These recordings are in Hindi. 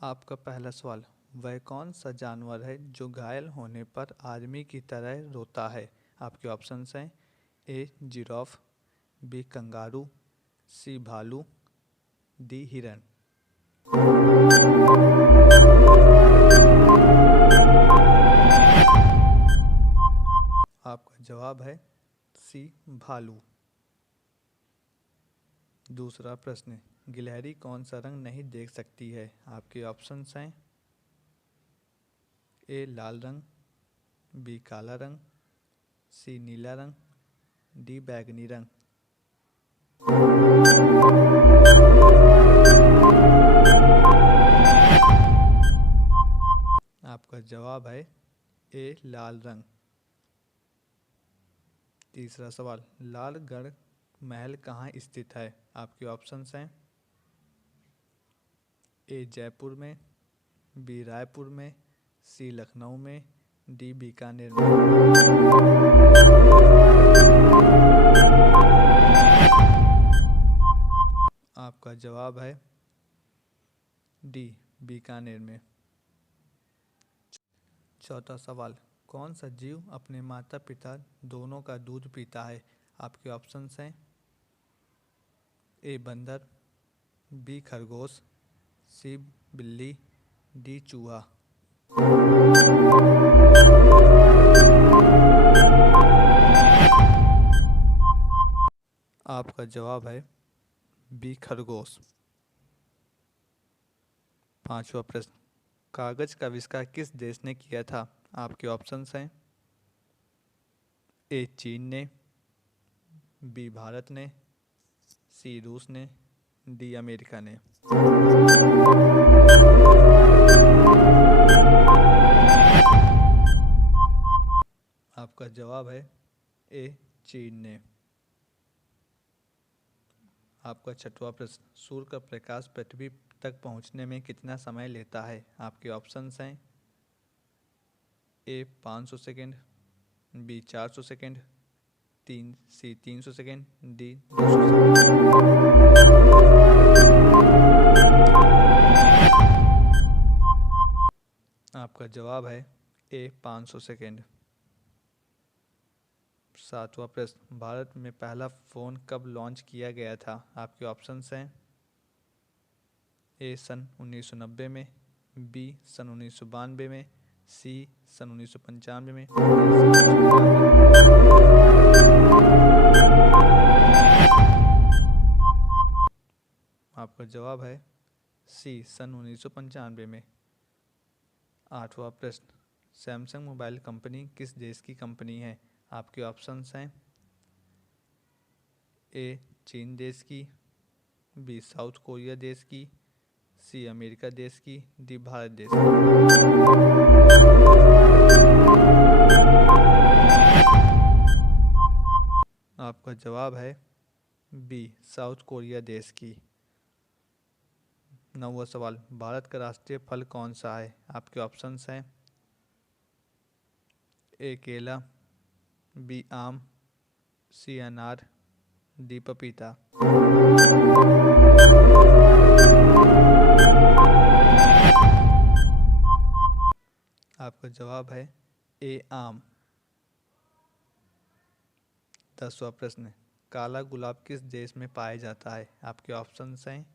आपका पहला सवाल, वह कौन सा जानवर है जो घायल होने पर आदमी की तरह रोता है? आपके ऑप्शंस हैं ए जिराफ, बी कंगारू, सी भालू, डी हिरन। आपका जवाब है सी भालू। दूसरा प्रश्न, गिलहरी कौन सा रंग नहीं देख सकती है? आपके ऑप्शंस हैं ए लाल रंग, बी काला रंग, सी नीला रंग, डी बैगनी रंग। आपका जवाब है ए लाल रंग। तीसरा सवाल, लालगढ़ महल कहाँ स्थित है? आपके ऑप्शंस हैं ए जयपुर में, बी रायपुर में, सी लखनऊ में, डी बीकानेर में। आपका जवाब है डी बीकानेर में। चौथा सवाल, कौन सा जीव अपने माता पिता दोनों का दूध पीता है? आपके ऑप्शंस हैं ए बंदर, बी खरगोश, सी बिल्ली, डी चूहा। आपका जवाब है बी खरगोश। पांचवा प्रश्न, कागज का आविष्कार किस देश ने किया था? आपके ऑप्शंस हैं ए चीन ने, बी भारत ने, सी रूस ने, डी अमेरिका ने। आपका जवाब है ए चीन ने। आपका छठवां प्रश्न, सूर्य का प्रकाश पृथ्वी तक पहुंचने में कितना समय लेता है? आपके ऑप्शंस हैं ए 500 सेकेंड, बी 400 सेकेंड, सी 300 सेकेंड, डी 200 सेकेंड। आपका जवाब है ए 500 सेकेंड। सातवां प्रश्न, भारत में पहला फ़ोन कब लॉन्च किया गया था? आपके ऑप्शंस हैं ए सन 1990 में, बी सन 1992 में, सी सन 1995 में, डी सन 1995। आपका जवाब है सी सन 1995 में। आठवां प्रश्न, सैमसंग मोबाइल कंपनी किस देश की कंपनी है? आपके ऑप्शंस हैं ए चीन देश की, बी साउथ कोरिया देश की, सी अमेरिका देश की, डी भारत देश की। आपका जवाब है बी साउथ कोरिया देश की। नौवां सवाल, भारत का राष्ट्रीय फल कौन सा है? आपके ऑप्शंस हैं ए केला, बी आम, सी अनार, डी पपीता। आपका जवाब है ए आम। 10वां प्रश्न, काला गुलाब किस देश में पाया जाता है? आपके ऑप्शंस हैं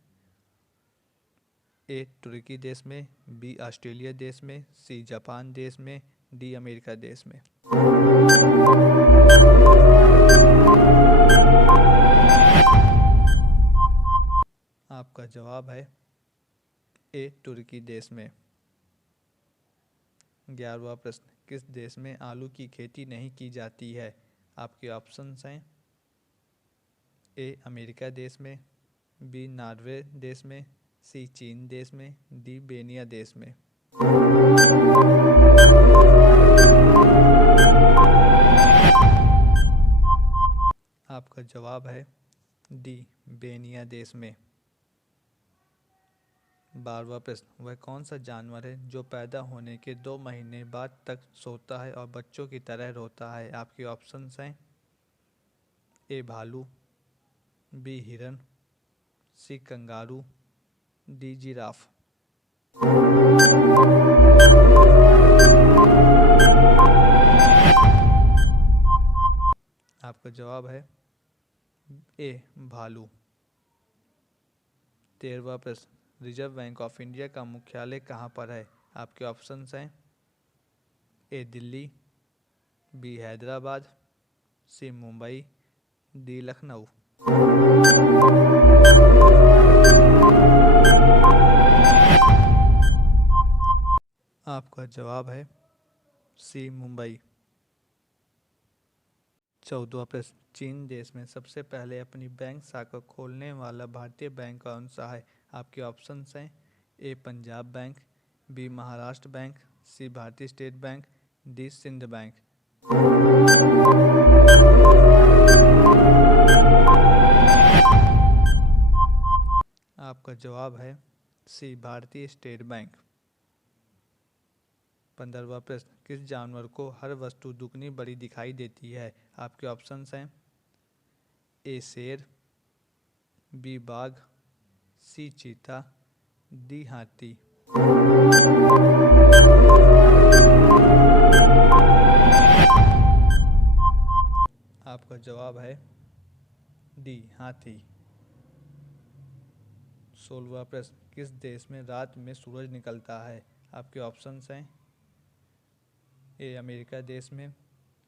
ए तुर्की देश में, बी ऑस्ट्रेलिया देश में, सी जापान देश में, डी अमेरिका देश में। आपका जवाब है ए तुर्की देश में। 11वां प्रश्न, किस देश में आलू की खेती नहीं की जाती है? आपके ऑप्शंस हैं ए अमेरिका देश में, बी नॉर्वे देश में, सी चीन देश में, डी बेनिया देश में। आपका जवाब है डी बेनिया देश में। 12वां प्रश्न, वह कौन सा जानवर है जो पैदा होने के 2 महीने बाद तक सोता है और बच्चों की तरह रोता है? आपके ऑप्शंस हैं ए भालू, बी हिरन, सी कंगारू, डी जिराफ। आपका जवाब है ए भालू। 13वां प्रश्न, रिजर्व बैंक ऑफ इंडिया का मुख्यालय कहाँ पर है? आपके ऑप्शंस हैं ए दिल्ली, बी हैदराबाद, सी मुंबई, डी लखनऊ। आपका जवाब है सी मुंबई। 14वां प्रश्न, चीन देश में सबसे पहले अपनी बैंक शाखा खोलने वाला भारतीय बैंक कौन सा है? आपके ऑप्शंस हैं A Punjab bank, B Maharashtra bank, C Bharatiya state bank, D Sindh bank. आपका जवाब है सी भारतीय स्टेट बैंक। 15वां प्रश्न, किस जानवर को हर वस्तु दुगनी बड़ी दिखाई देती है? आपके ऑप्शंस हैं ए शेर, बी बाघ, सी चीता, डी हाथी। आपका जवाब है डी हाथी। 16वां प्रश्न, किस देश में रात में सूरज निकलता है? आपके ऑप्शंस हैं ए अमेरिका देश में,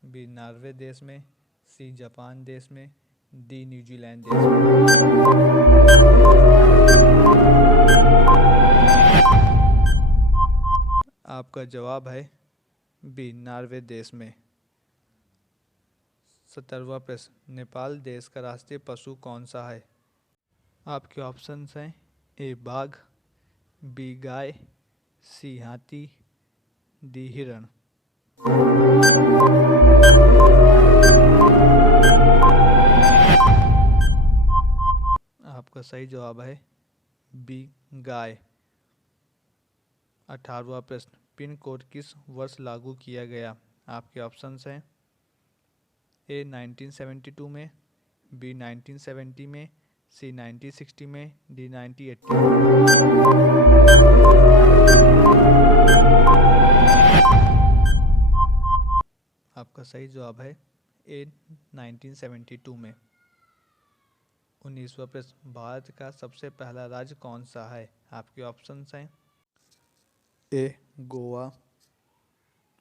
बी नॉर्वे देश में, सी जापान देश में, डी न्यूजीलैंड देश में। आपका जवाब है बी नॉर्वे देश में। 17वां प्रश्न, नेपाल देश का राष्ट्रीय पशु कौन सा है? आपके ऑप्शंस हैं ए बाघ, बी गाय, सी हाथी, डी हिरण। आपका सही जवाब है बी गाय। 18वां प्रश्न, पिन कोड किस वर्ष लागू किया गया? आपके ऑप्शंस हैं ए 1972 में, बी 1970 में, सी 1960 में, डी 1980 में। आपका सही जवाब है ए 1972 में। 19वां प्रश्न, भारत का सबसे पहला राज्य कौन सा है? आपके ऑप्शंस हैं ए गोवा,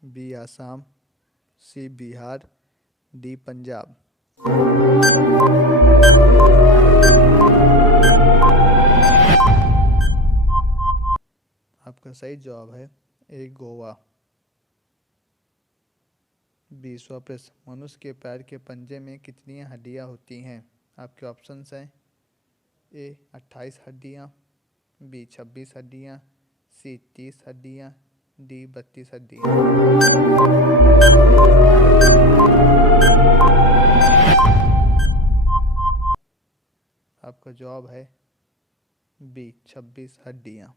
बी आसाम, सी बिहार, डी पंजाब। आपका सही जवाब है ए गोवा। 20वां प्रश्न, मनुष्य के पैर के पंजे में कितनी हड्डियां होती हैं? आपके ऑप्शंस हैं ए 28 हड्डियां, बी 26 हड्डियां, सी 30 हड्डियां, डी 32 हड्डियां। आपका जवाब है बी 26 हड्डियां।